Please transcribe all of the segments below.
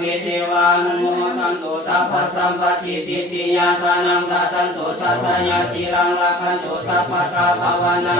พิเทวานุโมทันตุสัพพสัมปติสิทธิยาสานังรัตันตุสัตยาจิรังรักขันตุสัพพตาภาวนา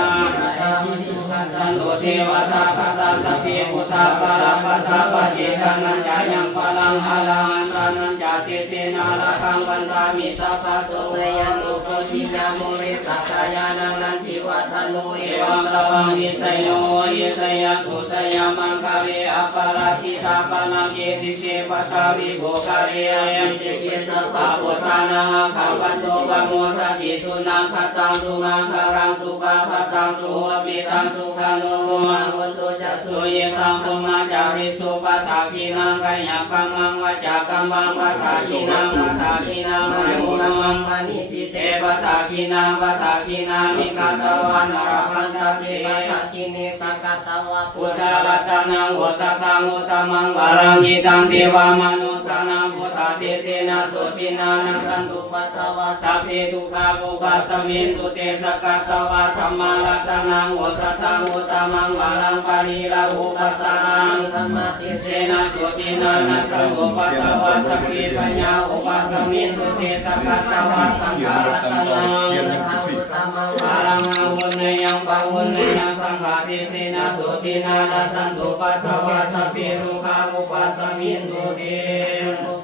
สันตุเทวตาคตาสัพพิพุทธาปาราปัตตาปฏิกันัญญายังพลังอาลังอันตันัญญาติเตนะระคังวันตามิสัพพะโสเสยันตุโพธินาโมเรสักกายานังนันทิวัฒโนเอวังสวังวิสัยโนยิสยันตุสยามังคาเวอปาราสิตาปนังเกสิเสปัสสาวิโภคาเรยันสิเกสัพพะพุทธานังขังวันโตปะโมทติสุนังคัตตังสุมังคารังสุปะภัตตังสุโหติตังสุขานุสุมังวันโตจัสสุเยตังตุมาจาริสุปะทาคินังกายกัมมังวจากัมมังปะทาคินังปะทาคินังมโนกัมมังปณิทิเตปะทาคินังปะทาคินังนิกัตวานรพันตติปะทาคิเนสักตวะพุทธรัตนังวสัตตังอุตมังวารังหิตังเทวามนุสานังพุทธาเทเสนะโสตินานัสันตุปัตตวะสัพเพทุกขาปุปัสสมินตุเตสักตวะธัมมารัตนังวสัตตังอุตมังวารังปริลาภุปัสสานังธัมมาเทเสนะโสตินานัสันตุปัตตวะสัพเพปัญญาอุปัสสมินตุเตสักตวะสังฆรัตนังสัทธาอุตมังวารังอาวุเนยังปะวุเนยังสังฆาเทเสนะโสตินานัสันตุปัตตวะสัพเพรุขาอุปัสสมินตุเต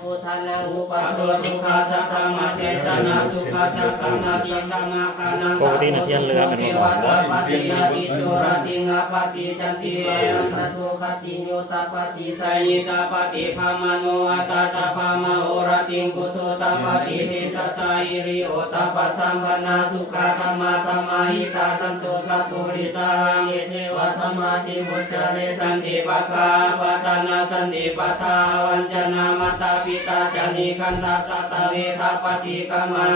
พุทธานังอุปัฏโตสุขัสสะธรรมเทศนาสุขัสสะสังฆาทิสังฆาคานัง ปกตินะเที่ยงเรือกันหมด ปฏิยติตุรติงาปฏิจันติวสัมนัตุคติโยตปฏิสัยตปฏิภามโนอัตตาสัพพามโหรติงกุตุตปฏิมิสัสสะหิริโอตปะสัมปนาสุขาธรรมะสัมมาหิตาสันโตสัพพุริสารังเยเทวะธรรมาติมุจจเรสันติปัฏฐาปัฏฐานาสันติปัฏฐาวัญจนามัตตาปิตาจานิคันธาสัตตเวทาปฏิกัมมัง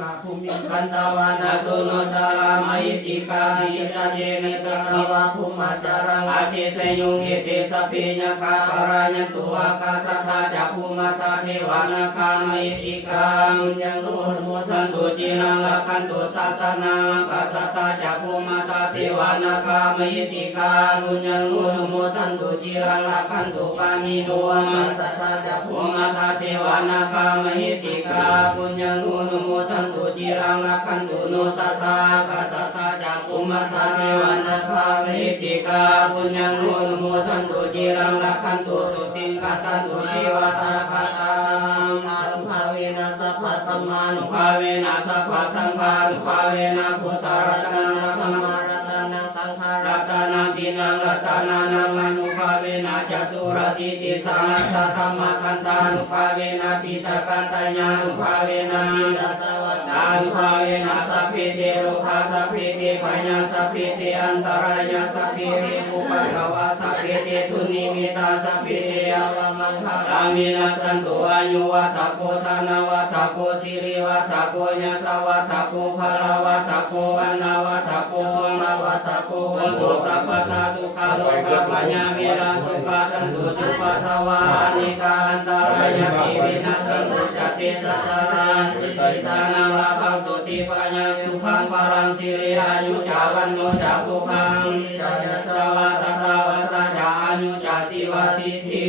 นาภูมิคันตวานาสุโนตารามหิติกาหิสัจเจเนตตวะภูมิสารังอาเทเสยุงเอเตสเปญญคาปรายนตุอากาสัทธาจักภูมิตาเทวานาคามหิติกังยังโนโมทันตุจิรังลักขันตุศาสนังกาสัทธาจักภูมิตาเทวานาคามหิติกังยังโนโมทันตุจิรังลักขันตุปานิโนกาสัทธาจักภูมิตาเทวานาคามหิติกาปุญญานุโมทันตุจิรังรักขันตุโนสัตตากาสัตตาจักขุมัตตาเทวานาคามหิติกาปุญญานุโมทันตุจิรังรักขันตุสุติงกัสสันตุเทวตาคาตาสังฆานุภาเวนะสัพพะธัมมานุภาเวนะสัพพะสังฆานุภาเวนะพุทธรัตนังธัมมารัตนังสังฆารัตนังตินังรัตนานังอนุภาเวนะจตุรสิทธิสังฆาธรรมคันตานุภาเวนะปิตกันตญานุภาเวนะสิตาสวัตตานุภาเวนะสัพพิเตโรคาสัพพิเตปญญาสัพพิเตอันตรายาสัพพิเตอุปกวาสัพพิเตทุนิมิตาสัพพิเตอวมังคารามินัสสันตุอายุวัฏโกธนวัฏโกสิริวัฏโกญาสวัฏโกภรวัฏโกวันนาวัฏโกมาวัฏโกวันตุสัพพตาทุกขาโลกปัญญามิราสุขสันตุจุปัฏวานิกาอันตรายาปิวินัสสันตุจติสัสสะสิสิตานังราภังสุติปัญญาสุขังปรังสิริอายุจาวันโนจาภุคังจายาสวะสัทธาวะสัจจานุจาสิวะสิทธิ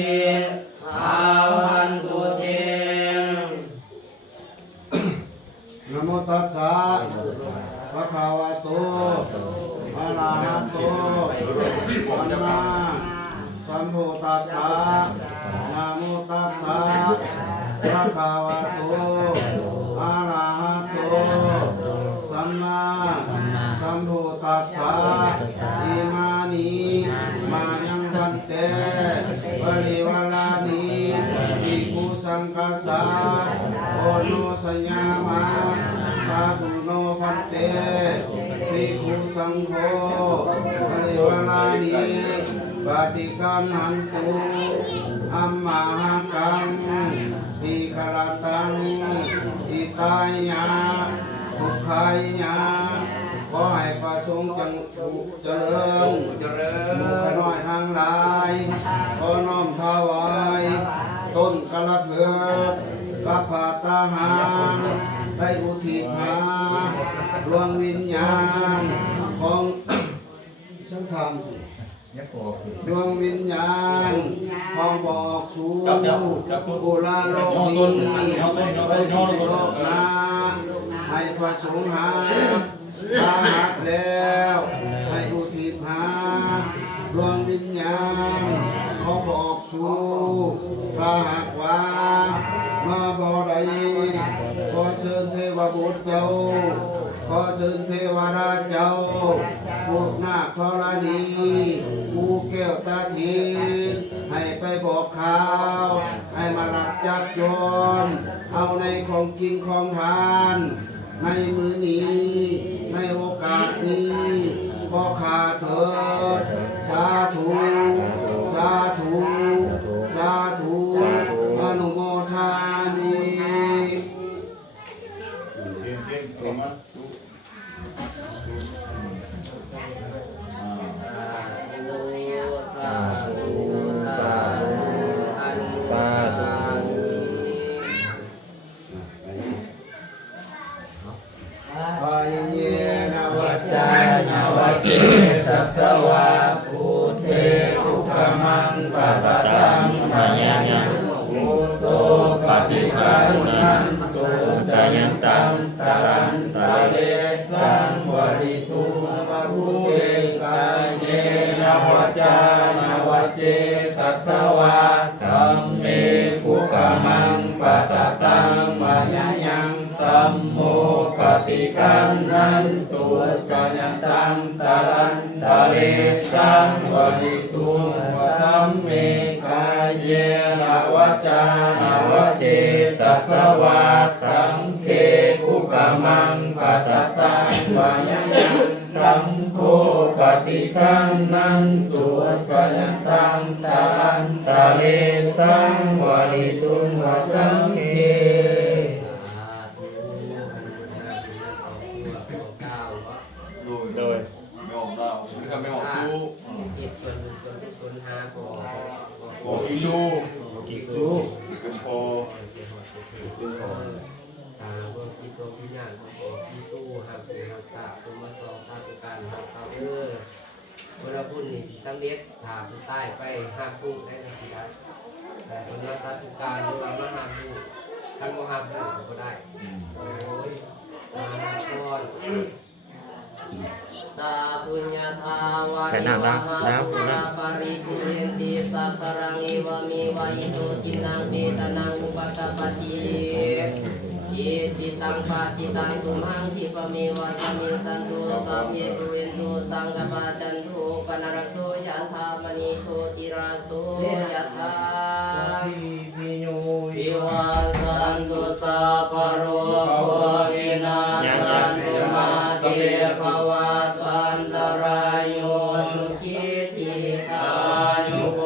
อาวันตุเต นะโมตัสสะภะคะวะโตอะระหะโตสัมมาสัมพุทธัสสะนะโมตัสสะภะคะวะโตอะระหะโตสัมมาสัมพุทธัสสะอิมานิมายังพันเตปริวาลานิภิกขุสังฆัสสะโอโนสัญญามาสาธุโนพันเตภิกขุสังโฆปริวาลานิปฏิคันหันตุอัมมาหะกังทิคารตังอิตายะทุกขายะขอให้ประสงค์จังเจริญหมู่ขน้อยทั้งหลายขอน้อมถวายต้นกระเพือกกับผาตาหารได้อุทิศหาดวงวิญญาณของสังฆาม ดวงวิญญาณของบอกสู่โบราณโลกนี้ไปสู่โลกนาให้พระสงฆ์หาถ้าหักแล้วให้อุทิศหาดวงวิญญาณของบอกสู่ถ้าหากว่ามาบ่ได้ขอเชิญเทวบุตรเจ้าขอเชิญเทวดาเจ้าพวกนาคธรณีภูแก้วตาทินให้ไปบอกข่าวให้มาหลักจัดโยมเอาในของกินของทานในมือนี้ในโอกาสนี้ขอขาเถิดสาธุสาธุสาธุอนุโมทามิ สาธุ ปายเยนะวัจจานะวัจเจตัสสวะพุทเทอุปมังปะปะตังมะยังยังพุทโธปฏิปันนันโตจายันตังตารันตะเลสังวริตุมะพุทเทกายเยนะวัจจานะวัจเจตัสสวะธัมเมกุกะมังปะปะตังมะยังยังธัมโมปฏิปันนันโตจายันตังตารันตะเลสังวริตุมะธัมเมกายเยนะวัจจานะวัจเจตัสสวะสังเคกุกะมังปะตะตังวะยังยังสัมโฆปฏิปันนันโตจายันตังตารันตะเลสังวริตุมะสังเค โดย ไม่ออกดาวคือทำไม่ออกสู้ จิตส่วนกุศลหาขอ ออกอีสู้ กิสู เป็นพอ พวกที่ตัวพิญญาณของผมที่สู้หักผู้หักษาตัวมาสองสาธุการหักเขาเวลาพูดนี่สิสำเร็จถามผู้ใต้ไปห้าผู้ได้ในสิได้คนมาสาธุการหรือว่ามาห้าผู้ท่านก็ห้าผู้ก็ได้โอ้ยมาก่อนสาธุญาทาวานิวะหาภูราปาริปุเรนติสัพพรังเอวะเมวะอิโตจินังเปตนังอุปกัปปติเยจิตังปาจิตังตุมหังทิปะเมวะสมิสันตุสัมเยปุเรนตุสังกปะจันตุปนรสโสยะธามณีโชติราโสยะธาวิวัสสันตุสัพพะโรโควินาสันตุมาเตภวัตวัน ตรายโยสุขิติตายุโก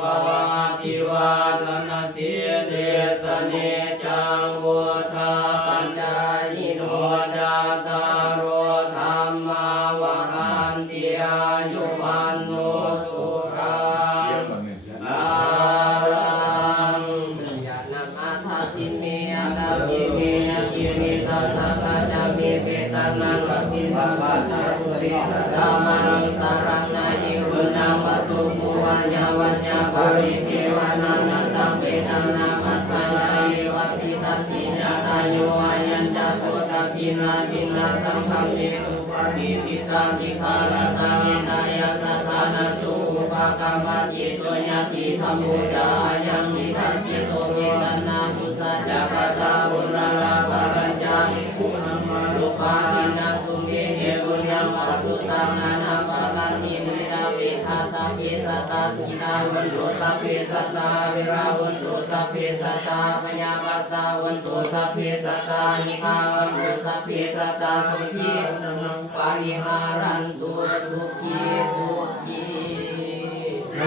ภวะภิวาทนาสิเดสเนจังวุธาปัญจายโนจาตารโรธรรมาวหันติอายุวันโนสุขังอารังสัญญาณอาทาสิเมอาทาสิเมจิมิตาสัพพะจามิเปตานังปฏิบัติปัจจตุริธรรมังสารังนาหิรุนังวสุภูวัญญาวัญญาปริเทวนานาตังเปตังนามัตถายาอิวัติสัตติญาตาโยอายัญจโตตะกินาจินนาสังฆเมตุปะติติสาสิขารตังเอตายาสัทธานาสุปะกัมปติสุญญติธรรมโมจายังนิทัสสิโตเวทนาทุสัจจกตาอุราราภรัญจาสุนัมมาลุปาทินังตุเมเหตุยัมปัสสุตังนานาปะกันติมุนิตาเวทาสัพเพสัตตาสุขิตาวันโตสัพเพสัตตาวิราวันโตสัพเพสัตตาปัญญาปัสสาวันโตสัพเพสัตตานิพาวันโตสัพเพสัตตาสุขีปาริหารันตุสุขีสุขี สา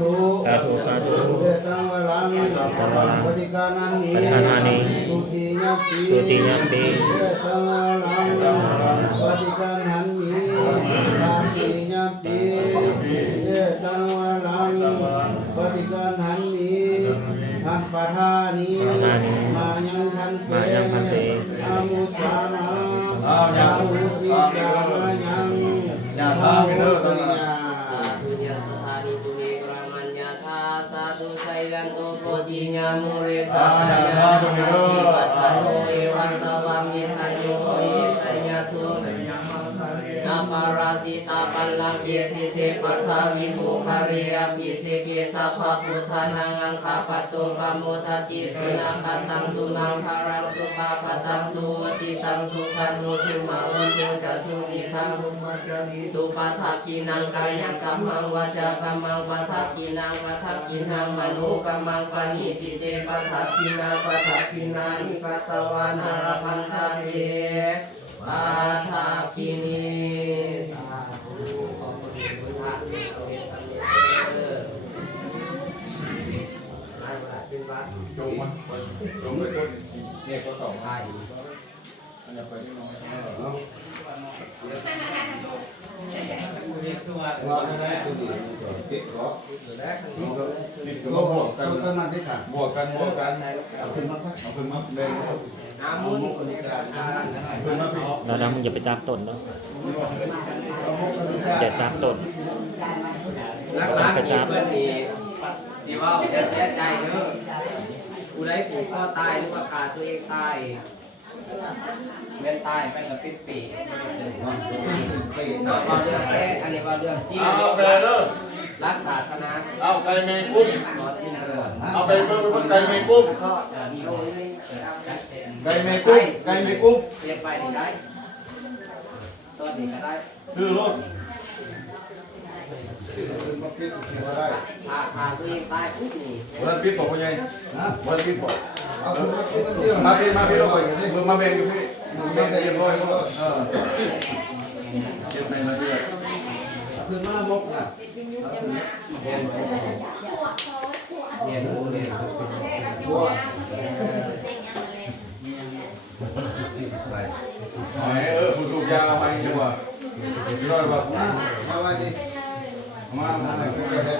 ธุ สาธุสาธุ เดตังวลังปฏิกานันนิ ปฏิกานันนิ ตุติยัมปี ตุติยัมปิ เดตังวลังปฏิกานันนิตาติยัมปีเดตังวลังปฏิกานันนิทันปะทานิมายังทันเตอามุสามาสาวุติจามายัง อย่าพาไปเลิก ป กัน ริ นะ ยา สาธุยะสหา ตุสัยยันตุโพธิญามุริสัตยานาทิปัตตโนเอวันตวังมิสัญโยเอสัญญาสุนาปาราสิตาปัลลังเกสิเสปัทธาวิภูคาริยปิเสเกสัพพะพุทธานังอังคาปัตตุปโมทัติสุนัขตังสุนังภารังสุภาปัจจังสุมติตังสุขันโนสุมาอุตุจัสุนิทังสุปัฏฐกินังกายังกัมมังวาจากัมมังปัฏฐกินังปัฏฐกินังมโนกัมมังปณิติเตปัฏฐกินาปัฏฐกินานิกัตตวานารพันธะเตปัฏฐกินีสาธุขอบคุณพุทธะที่เอาเหตุสำเร็จเด้อได้เวลาขึ้นวัด จงมันจงไปต้นเนี่ยก็ต่อ ได้ อันนี้ไปที่น้อง ว่าได้ตัวนี้ติดหรอ นี่คือ โล มาบ โก้ วกกัน ตัวนั้นได้สั่ง บวกกัน เอาขึ้นมา เอาขึ้นมา เดิน อามุน คนนี้การ ขึ้นมาพี่ แล้วมึงอย่าไปจับต้นเนาะ เอามุกคนนี้การ อย่าจับต้น รักษาเพื่อนดีสิว่าจะเสียใจเนอะกูได้ผูกคอตายหรือว่าขาตัวเองตายเล่นตายไปกับปิดปีเอาเรื่องแรกอันนี้ว่าเรื่องจริง เอาไปเด้อ รักศาสนา เอาไก่เมงกุ้ง สอนที่นั่นก่อน เอาไปเบิ่งไก่เมงกุ้ง ก็มีโอ้ยชัดเจน ไก่เมงกุ้งไก่เมงกุ้ง เรียกไปนี่ได้ตัวนี้ก็ได้ ซื้อรถ มาคิดว่าได้ ขาตัวเองตายปุ๊บนี่ วันปิดบอกว่าไงวันปิดบอก เอาขึ้นมาคิดเดียว มาพี่ลงไปมึงมาเบงอยู่พี่มึงเบงเรียบร้อยเก็บในละเอียด ขึ้นมามกนะ เรียนรู้ บัวไป หอยผู้สูบยาเอาไปดีกว่าร้อยแบบ มาไว้ดิ มา อะไรก็ได้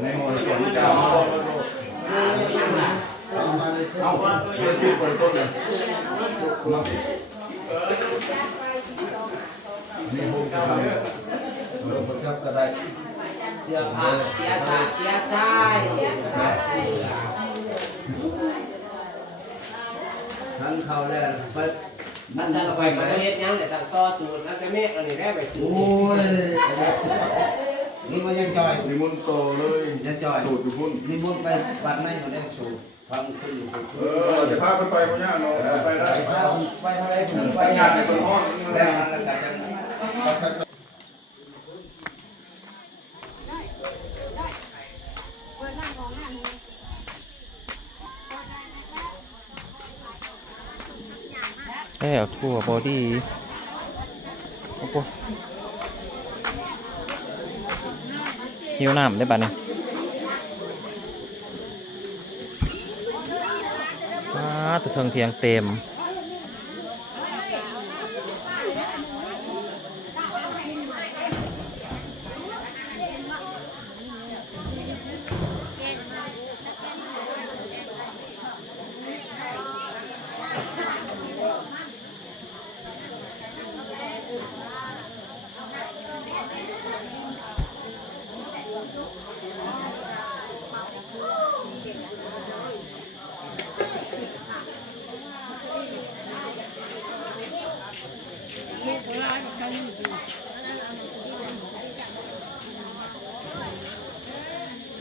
ในหมอเสียงยามาลองมาดู เอามาดิ เอาเรียนที่เปิดต้นเลยมานี่พวกทำ คนจับก็ได้ เสียผ้าเสียชาเสียใจ ทั้งเขาแล้วไป มันจะไปประเทศยังแต่ตั้งต่อสูตรแล้วก็เมฆอันนี้ได้ไปสูตร โอ้ยนี่มันยังจอย นิมนต์โตเลย ยังจอย สูตรอยู่พุ่น นี่มันไปบัดในมาได้สูตรทำขึ้นอยู่ จะพาไปคนยากเนาะไปได้ ไปทะเลถึง ไป ไป งานในคนห้อง แล้วนั่นละกันจะ แล้วทั่วบอดี้โอ้โหหิวน้ำได้ป่ะเนี่ยตะเทิงเทียงเต็ม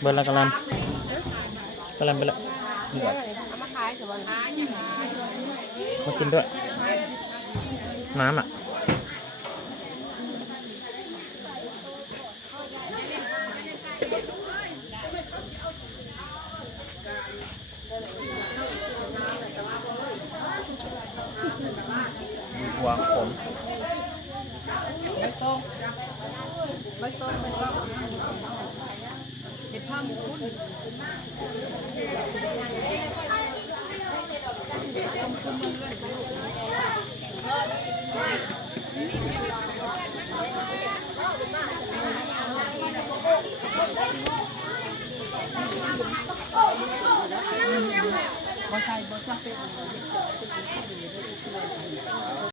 เบิร์ละกะลำไปละเหนื่อยมากินด้วย น้ำอ่ะวางผมเป็นผ้าหมู